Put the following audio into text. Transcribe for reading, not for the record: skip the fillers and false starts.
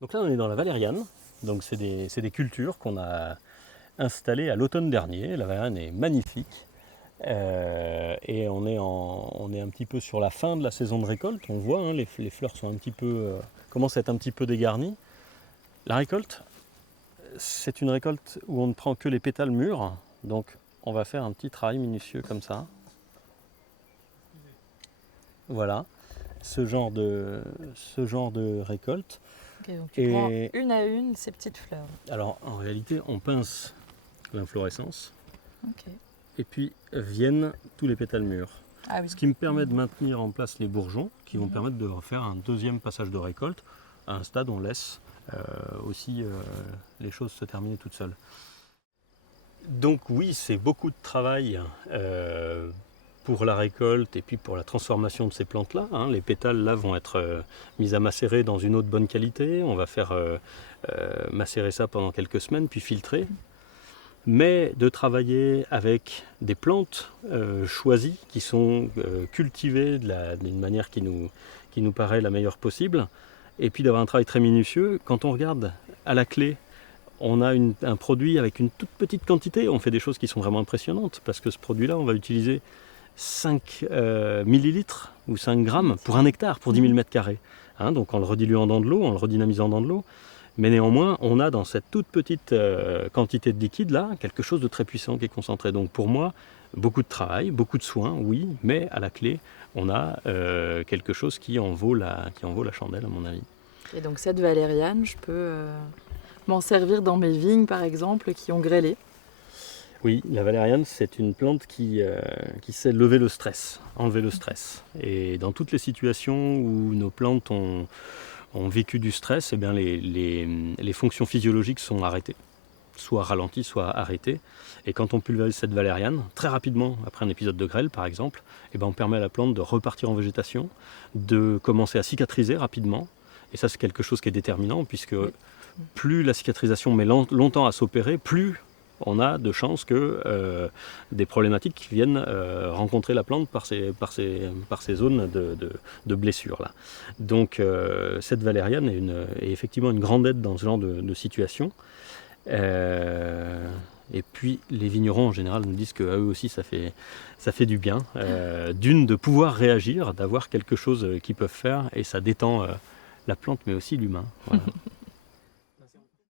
Donc là, on est dans la valériane. Donc c'est des cultures qu'on a installées à l'automne dernier. La valériane est magnifique. Et on est un petit peu sur la fin de la saison de récolte. On voit, hein, les fleurs sont commencent à être un petit peu dégarnies. La récolte, c'est une récolte où on ne prend que les pétales mûrs. Donc on va faire un petit travail minutieux comme ça. Voilà, ce genre de récolte. Ok, donc tu prends une à une ces petites fleurs. Alors en réalité, on pince l'inflorescence. Ok. Et puis viennent tous les pétales mûrs. Ah oui. Ce qui me permet de maintenir en place les bourgeons qui vont permettre de refaire un deuxième passage de récolte. À un stade, on laisse aussi les choses se terminer toutes seules. Donc oui, c'est beaucoup de travail pour la récolte et puis pour la transformation de ces plantes-là. Hein. Les pétales là vont être mis à macérer dans une eau de bonne qualité. On va faire macérer ça pendant quelques semaines puis filtrer. Mais de travailler avec des plantes choisies qui sont cultivées d'une manière qui nous paraît la meilleure possible, et puis d'avoir un travail très minutieux. Quand on regarde à la clé, on a un produit avec une toute petite quantité, on fait des choses qui sont vraiment impressionnantes, parce que ce produit-là, on va utiliser 5 millilitres ou 5 grammes pour 1 hectare, pour 10 000 mètres carrés. Hein, donc en le rediluant dans de l'eau, en le redynamisant dans de l'eau. Mais néanmoins, on a dans cette toute petite quantité de liquide là, quelque chose de très puissant qui est concentré. Donc pour moi, beaucoup de travail, beaucoup de soins, oui, mais à la clé, on a quelque chose qui en vaut la chandelle à mon avis. Et donc cette valériane, je peux m'en servir dans mes vignes par exemple qui ont grêlé. Oui, la valériane, c'est une plante qui sait lever le stress, enlever le stress. Et dans toutes les situations où nos plantes ont vécu du stress, eh bien les fonctions physiologiques sont arrêtées, soit ralenties, soit arrêtées. Et quand on pulvérise cette valériane, très rapidement, après un épisode de grêle par exemple, eh bien on permet à la plante de repartir en végétation, de commencer à cicatriser rapidement. Et ça, c'est quelque chose qui est déterminant, puisque plus la cicatrisation met longtemps à s'opérer, plus on a de chances que des problématiques viennent rencontrer la plante par ces zones de blessures là. Donc cette valériane est effectivement une grande aide dans ce genre de situation. Et puis les vignerons en général nous disent qu'à eux aussi ça fait du bien, de pouvoir réagir, d'avoir quelque chose qu'ils peuvent faire, et ça détend la plante mais aussi l'humain. Voilà.